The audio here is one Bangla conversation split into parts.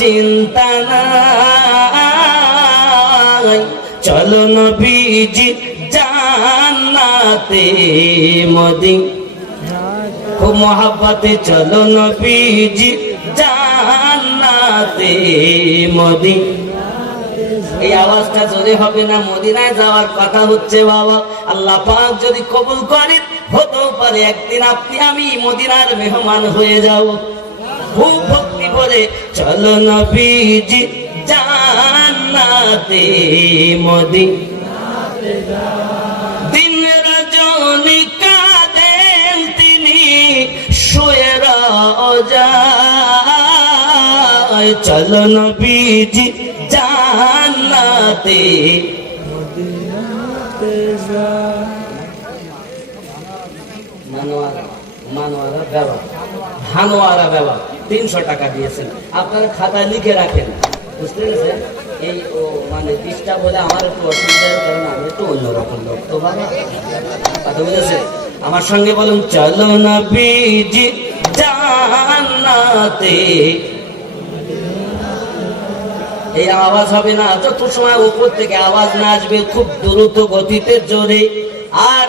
চিন্তা নাই, চলো নবীজি জান্নাতে মদিনা, খুব মহাব্বতে চলো নবীজি জান্নাতে মদিনা। এই আওয়াজটা জোরে হবে না, মদিনায় যাওয়ার কথা হচ্ছে বাবা। আল্লাহ পাক যদি কবুল করেন, হতেও পারে একদিন আপনি আমি মদিনার মেহমান হয়ে যাব। খুব ভক্তি বলে চলো নবীজি জান্নাতে মদিনাতে, দিন রজনী কাঁদেন তিনি শুয়ে রোজায়, চলো নবীজি জান্নাতে মদিনাতে যায়। মানোয়ারা বাবা, হানোয়ারা বাবা 300 টাকা দিয়েছেন, আপনারা খাতায় লিখে রাখেন, বুঝতে পেরেছেন? এই ও মানে 20টা বলে আমার একটু অসুবিধার কারণ আমি একটু অন্যরকম লোক তো বাবা, কথা বুঝেছে? আমার সঙ্গে বলুন চলো নবীজি জান্নাতে। এই আওয়াজ হবে না যত সময় উপর থেকে আওয়াজ না আসবে খুব দ্রুত গতিতে জোরে, আর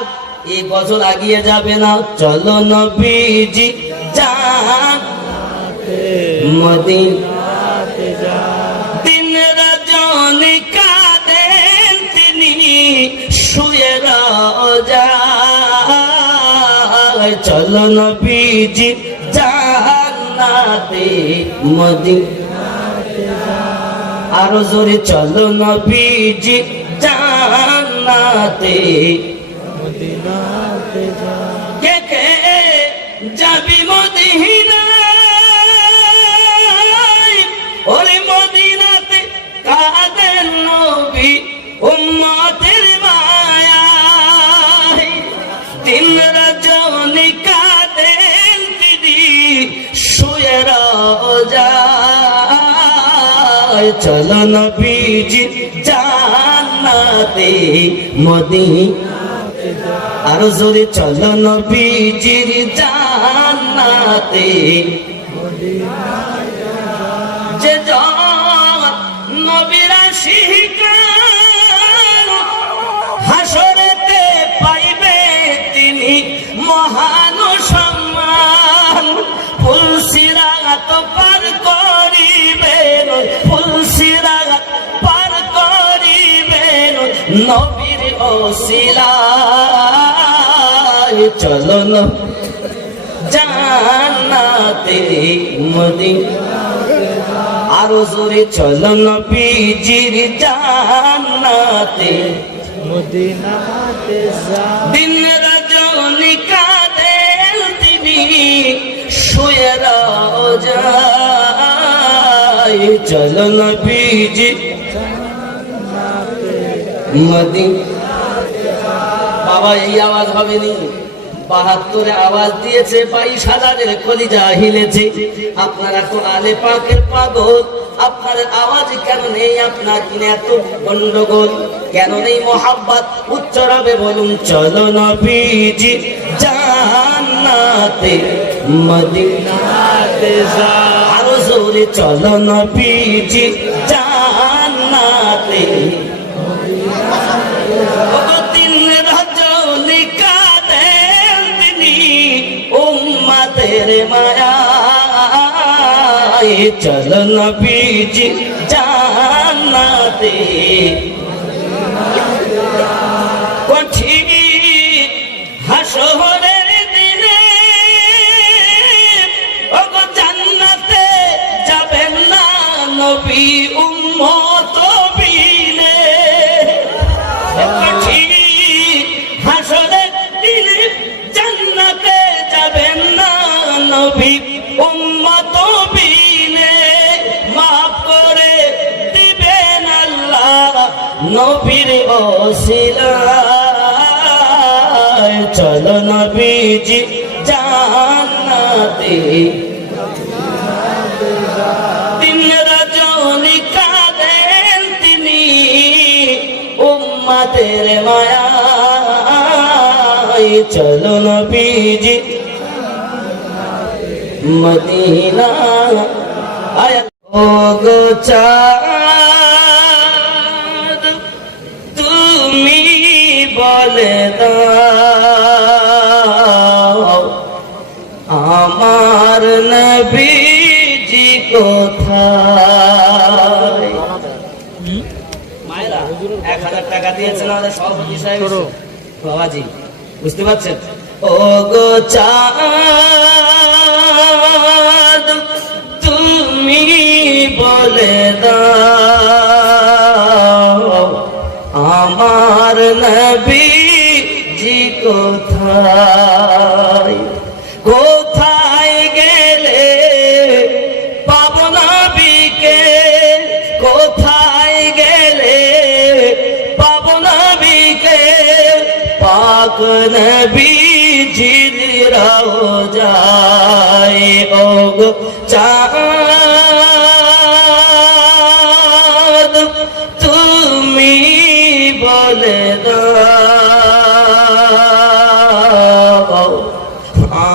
এই গজল আগিয়ে যাবে না। চলো নবীজি জান্নাতে মদিনাতে যায়, দিন রজনী কাঁদেন তিনি শুয়ে রোজায়, চলো নবীজি জান্নাতে মদিনাতে যায়। আরো জোরে চলো নবীজি জান্নাতে মদিনাতে যায়। কে কে যাবি মদিনায়, ওরে মদিনাতে কাঁদেন নবী উম্মতের মায়ায়, দিন রজনী কাঁদেন তিনি শুয়ে রোজায়, চলো নবীজি জান্নাতে মদিনাতে যায়। আরো জোরে চলো নবীজির জান্নাতে মদিনাতে যায়। যে জন নবীর আশিকান হাসরেতে পাইবে তিনি মহান সম্মান, ফুলসিরাত পার করিবেন, ফুলসিরাত পার করিবেন নবীর ওসিলায়, চলো না জান্নাতে মদিনাতে। আরো জোরে চলো নবীজির জান্নাতে মদিনাতে যায়, দিন রজনী কাঁদেন তিনি শুয়ে রোজায়, চলো নবীজি মদিনাতে যায়। বাবা এই আওয়াজ হবে নি, 72 আওয়াজ দিয়েছে, 22,000 কলিজা হিলেছে। আপনারা কোরআনে পাকের পাগল, আপনার আওয়াজ কেন নেই? আপনার কিনে এত গন্ডগোল কেন নেই? মোহাব্বত উচ্চারবে বলুন চলো নবীজি জান্নাতে মদিনাতে যায়। আরো জোরে চলো নবীজি জান্নাতে মদিনাতে যায়। দিন রজনী কাঁদেন তিনি উম্মতের মায়ায়, চলো নবীজি জান্নাতে কঠিন হাসরের দিনে ওগো জান্নাতে যাবেন না নবী উম্মত বিনে। কঠিন হাসরের দিনে জান্নাতে যাবেন না নবী উম্মত বিনে, মাফ করে দিবেন আল্লাহ নবীর ওসিলায়, চলো নবীজি জান্নাতে দিন রজনী কাঁদেন তিনি উম্মতের মায়ায়, চলো নবীজি মদিনা। ও গো চাঁদ তুমি বলে দাও আমার নবীজি কোথায়? মায়েরা 1000 টাকা দিয়েছেন আমাদের সভাপতি সাহেব বাবাজি, বুঝতে পারছেন? ও গো চাঁদ তুমি বলে দাও আমার নবীজি কোথায়? কোথায় গেলে পাবো নবীকে? কোথায় গেলে পাবো নবীকে? পাক নবীজির রওজায় ও গো চাঁদ তুমি বলে দাও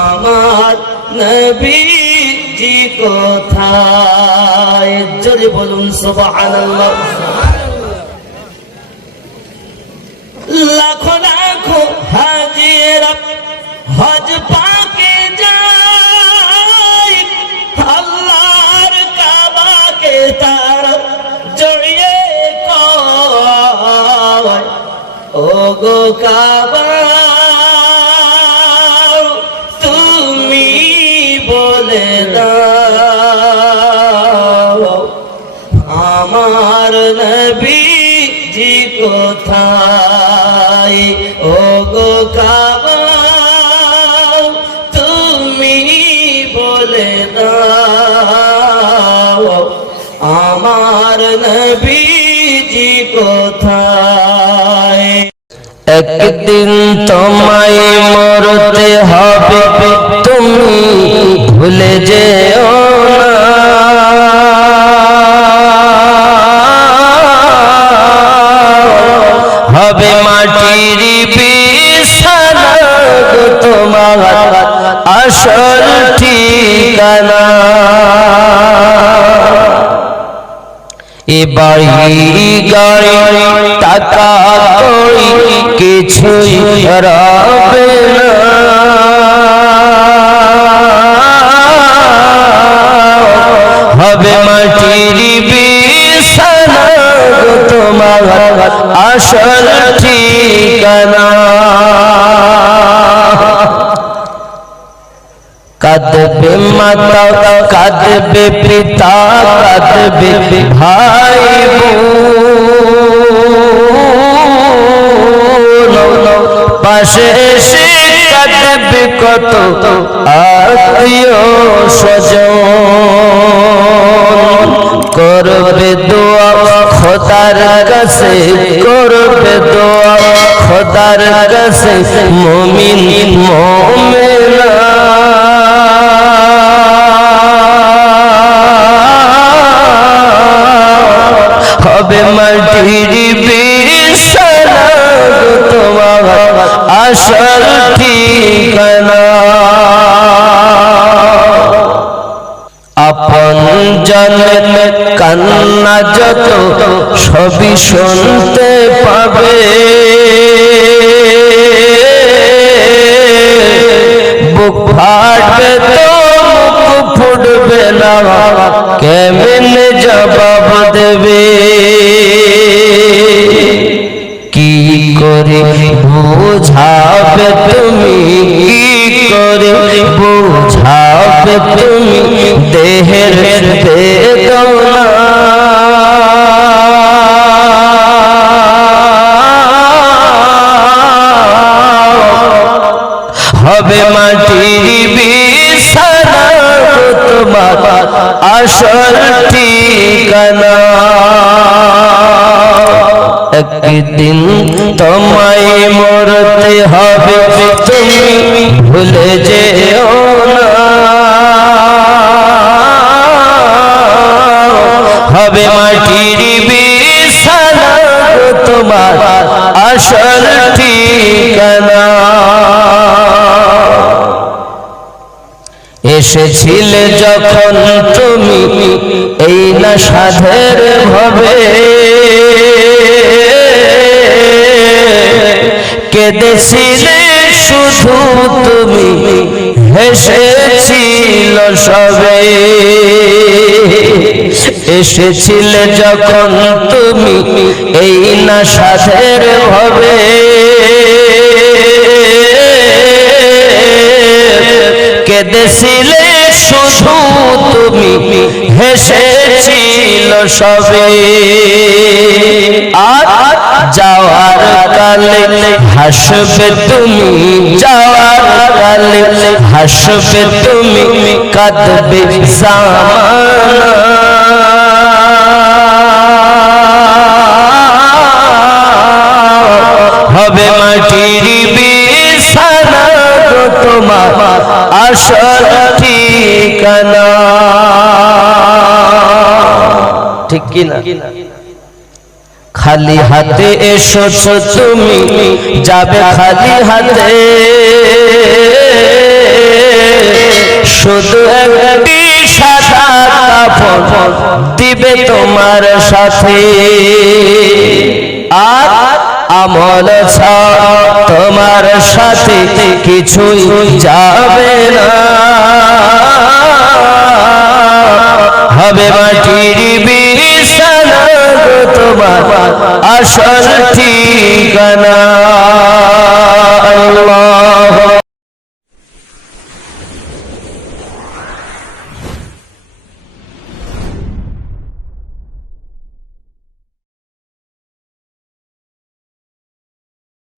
আমার নবীজি কোথায়? জোরে বলুন সুবহানাল্লাহ। লাখো লাখো হাজিরা হজ পাকে যায় আল্লাহর কাবাকে তারা জড়িয়ে কয় ও গো কাবা তুমি বলে দাও আমার নবীজি কোথায়? ও গো কাবা তুমি বলে দাও আমার নবীজি কোথায়? একদিন তোমায় মরতে হবে তুমি ভুলে যেও না, হবে মাটির বিছানা গো তোমার আসল ঠিকানা। এ বাড়ি গাড়ি টাকা কড়ি কিছুই রাবে না, হবে মাটির বিছানা গো তোমার আসল ঠিকানা। কাঁদবে মাতা কাঁদবে পিতা কাঁদবে ভাই বোন, পাশে এসে কাঁদবে কত আত্মীয় স্বজন। করবে দোয়া খোদার কাছে, করবে দোয়া খোদার কাছে মুমিন মুমিনা। হবে মাটির বিছানা গো তোমার আসল ঠিকানা। আপন জনের কান্না যত সবই শুনতে পাবে, বুক ফাটবে তো মুখ ফুটবে না, কেমনে জবাব দেবে? কি করে বোঝাবে তুমি, কি করে বোঝাবে তুমি দেহের বেদনা? হবে মাটির বিছানা গো তোমার আসল ঠিকানা। একদিন তোমায় মরতে হবে তুমি ভুলে যেও না, হবে মাটির বিছানা গো তোমার আসল ঠিকানা। এ এসেছিলে যখন তুমি এই না সাধের ভবে, কেঁদেছিলে শুধু তুমি, হেসেছিল সবে। এসেছিলে যখন তুমি এই না সাধের ভবে, কেঁদেছিলে শুধু তুমি, হেসেছিল সবে। আর যাওয়ার কালে হাসবে তুমি, যাওয়ার কালে হাসবে তুমি, কাঁদবে জামানা। হবে মাটির বিছানা গো তোমার আসল ঠিকানা। ঠিক কিনা? খালি হাতে এসেছো তুমি, যাবে খালি হাতে, শুধু একটি সাদা কাপড় দিবে তোমার সাথে। আর আমল ছাড়া তোমার সাথে কিছুই যাবে না। হবে মাটির বিছানা গো তোমার আসল ঠিকানা। আল্লাহ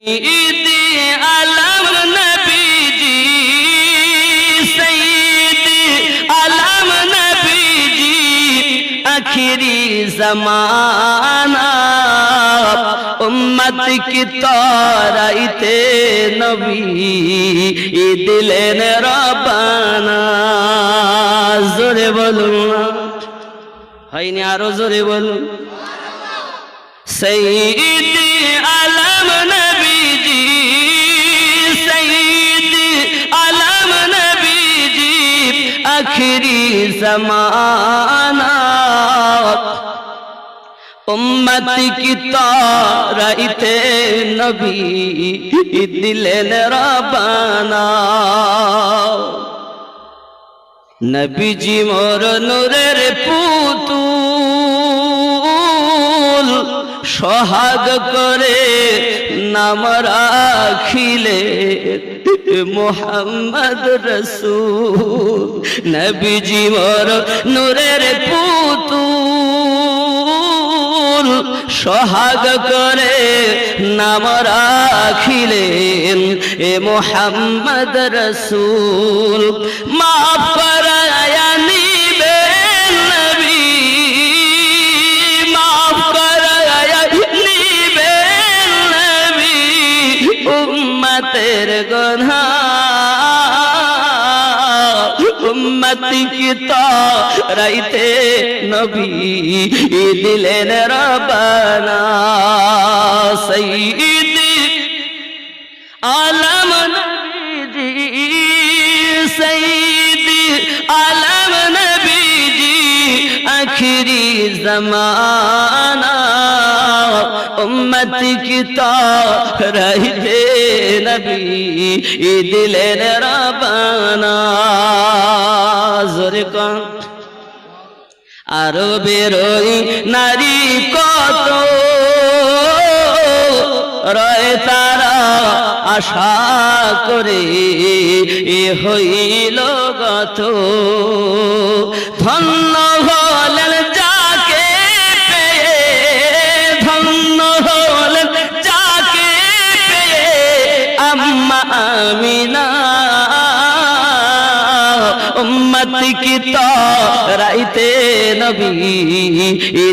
ঈদে আলম নবীজি, সঈদে আলম নবীজি, আখিরি জমানা, উম্মত কি তরাইতে নবী দিলেন রব্বানা। জোরে বলুন, হয়নি আরো জোরে বলুন। সঈদে আলম নবীজি, সঈদে আলম নবীজি, আখিরি জমানা, উম্মত কি তরাইতে নবী দিলেন রব্বানা। নবীজি মোর নূরের পুতুল, সোহাগ করে নাম রাখিলে মুহাম্মদ রসূল। নবীজি মোর নূরের পুতুল, সোহাগ করে নাম রাখিলেন এ মুহাম্মদ রসূল। মাফ করায়া নিবেন নবী, মাফ করায়া নিবেন নবী, উম্মতের গুনাহ, উম্মত কি তরাইতে নবী দিলেন রব্বানা। সঈদে আলম নবীজি, সঈদে আলম নবীজি, আখিরি জমানা, উম্মত কি তরাইতে নবী দিলেন রব্বানা। জোরে কন। আরো বেরোই নারী কত, রয় তারা আশা করে এ হইল গত। ধন্য হলেন যাকে পেয়ে, ধন্য হলেন যাকে পেয়ে আম্মা আমিনা। উম্মত কি তরাইতে নবী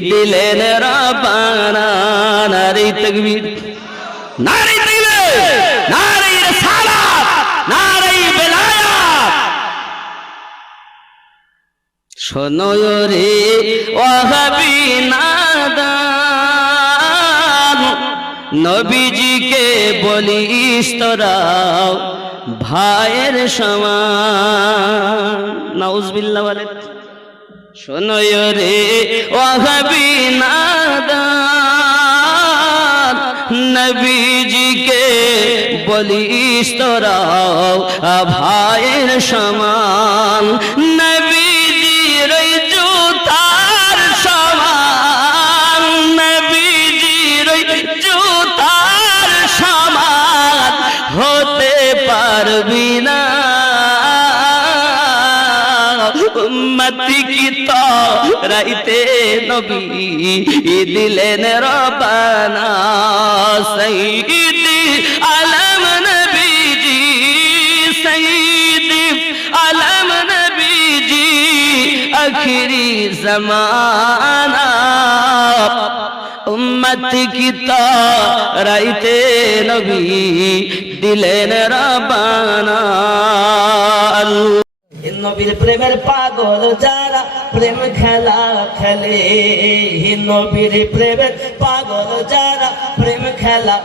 দিলেন রব্বানা। নারে তাকবীর, নারে তাকবীর, নারে রিসালাত, নারে বেলায়াত। শোনো রে ওয়াহাবি নাদান, নবীজিকে বলিস তোরা ভাইয়ের সমান। নাউজুবিল্লাহ বলেন। শোনো রে ওয়াহাবি নাদান, নবীজিকে বলিস তোরা ভাইয়ের সমান, নবীজির ওই জুতার সমান, নবীজির ওই জুতার সমান হতে পারবি না। উম্মতি কি তরাইতে নবী দিলেন রব্বানা, সাইয়্যিদি আলম নবীজি, সাইয়্যিদি আলম নবীজি আখিরি জামানা। উম্মতি কি তরাইতে নবী দিলেন রব্বানা। নবীর প্রেমের পাগল যারা প্রেম খেলা খেলে, নবীর প্রেমের পাগল যারা প্রেম খেলা,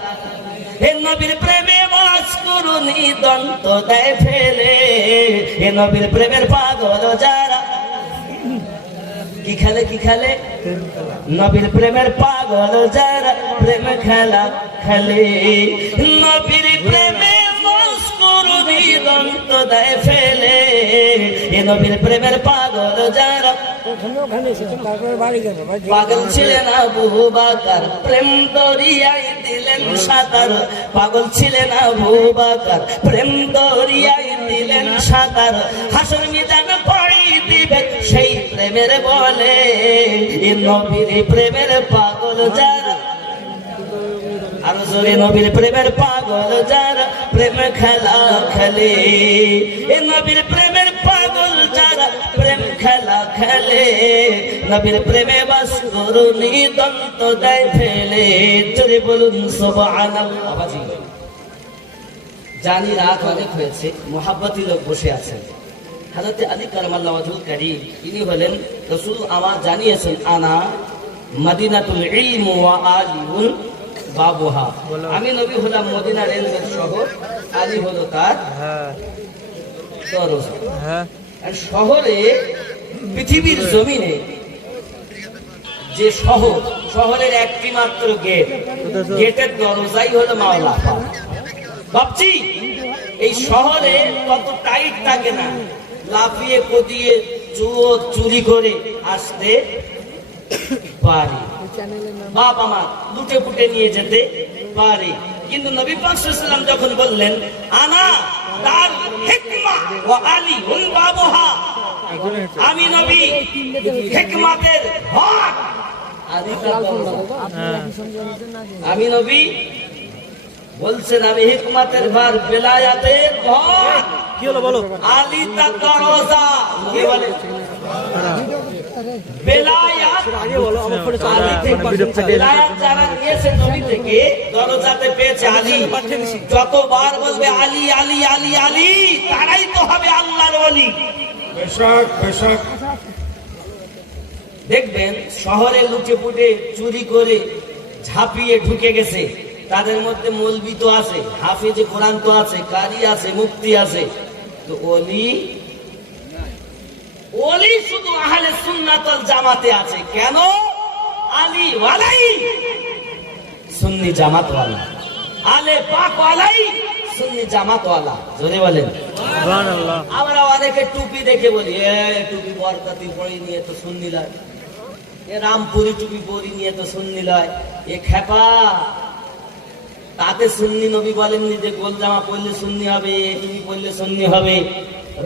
হে নবীর প্রেমে বাস করুনি দন্ত দেয় ফেলে, হে নবীর প্রেমের পাগল যারা কি খেলে, কি খেলে? নবীর প্রেমের পাগল যারা প্রেম খেলা খেলে, নবীর প্রেমে বাস করুনি দন্ত দেয় ফেলে, এ নবীর প্রেমের পাগল যারা। পাগল ছিলেন আবু বকর, প্রেম দরিয়ায় দিলেন সাঁতার, পাগল ছিলেন আবু বকর, প্রেম দরিয়ায় দিলেন সাঁতার, হাসর মিজান পাড়ি দিবেন সেই প্রেমের বলে, এ নবীর প্রেমের পাগল যারা। আরো জোরে, নবীর প্রেমের পাগল যারা প্রেম খেলা খেলে, এ নবীর প্রেমের পাগল যারা প্রেম খেলা খেলে, নবীর প্রেমে বাস করুনি দন্ত দেয় ফেলে। জোরে বলুন সুবহানাল্লাহ। বাবাজি, জানি রাত অনেক হয়েছে, মুহাব্বতি লোক বসে আছেন। হযরত আলী কারামাল্লাহু ওয়াজহুল কারীম, ইনি হলেন রাসূল আমার জানিয়েছেন, আনা মদিনাতুল ইলম ওয়া আলিউন বাবুহা, আমি নবী হলাম মদিনা রেলওয়ের শহর, আলী হলো তার দরজা। শহরে, পৃথিবীর জমিনে যে শহর, শহরের একটি মাত্র গেট, গেটের দরজাই হলো মাওলা। ভাবছি এই শহরে কত টাইট থাকে না, লাফিয়ে কদিয়ে চোর চুরি করে আসতে পারি, বাপ আমার লুটে ফুটে নিয়ে যেতে পারি, কিন্তু নবী পাক সাল্লাল্লাহু আলাইহি ওয়াসাল্লাম যখন বললেন আনা দার হিকমা ওয়া আলী হুল বাবুহা, আমি নবী হিকমতের ঘর, আমি নবী বলছেন আমি হিকমতের ঘর, বেলায়াতের ঘর, কি হলো বলো, আলী তার দরজা, কি বলে বেলায়াত, বেলায়াত যারা নিয়েছে নবী থেকে দরজাতে পেয়েছে আলী, যতবার বলবে আলী আলী আলী আলী, তারাই তো হবে আল্লাহর ওলি। বেশক বেশক। দেখবেন শহরে লুটে পুটে চুরি করে ঝাঁপিয়ে ঢুকে গেছে, তাদের মধ্যে মৌলবি তো আছে, হাফেজে কোরআন তো আছে, কারি আছে, মুফতি আছে, তো ওলি, ওলি শুধু আহলে সুন্নাত ওয়াল জামাতে আছে। কেন? আলী ওয়ালাই সুন্নি জামাত ওয়ালা, আলে পাক ওয়ালাই সুন্নি জামাত ওয়ালা। জোরে বলেন সুবহানাল্লাহ। আমরা অনেকে টুপি দেখে বলি, এ টুপি বরকতি পরে নিয়ে তো সুন্নি লয়, এ রামপুরি টুপি পরি নিয়ে তো সুন্নি লয়, এ খেপা, তাতে সুন্নি নবী বলেননি যে গোল জামা পরলে সুন্নি হবে, টুপি পরলে সুন্নি হবে।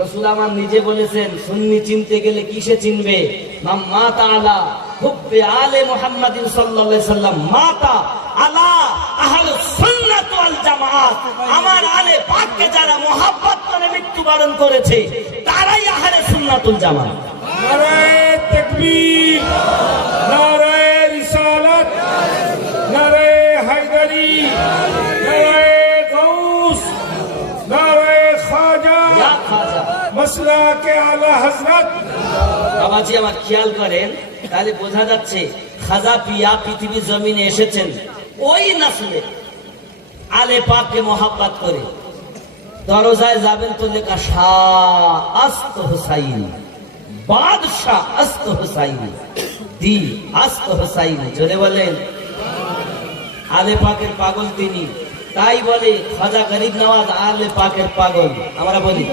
রাসূল আমার নিজে বলেছেন সুন্নি চিনতে গেলে কিসে চিনবে? মাতা আলা হুব্বে আলে মুহাম্মাদিন সাল্লাল্লাহু আলাইহি সাল্লাম, মাতা আলা আহলুস সুন্নাত ওয়াল জামাত, আমার আলে পাককে যারা মুহাব্বত করে মৃত্যুবরণ করেছে তারাই আহলে সুন্নাতুল জামাত। নারায়ে তাকবীর, নারায়ে রিসালাত, নারায়ে হায়দারি, নারায়ে গাউস, নারায়ে খাজা, মাসলাকে আলা হযরত। বাবাজি আমার খেয়াল করেন, তাহলে বোঝা যাচ্ছে খাজা পিয়া পৃথিবীর জমিনে এসেছেন ওই নসলে আলে পাককে মহাব্বত করে। দরজায় যাবেন তো লেখা শাহ, আস্তে আস্ত হুসাইন, বাদশাহ আস্ত হুসাইন, দিল আস্ত হুসাইন। জোরে বলেন। আলে পাকের পাগল তিনি, তাই বলে খাজা গরিব নওয়াজ আলে পাকের পাগল। আমরা বলি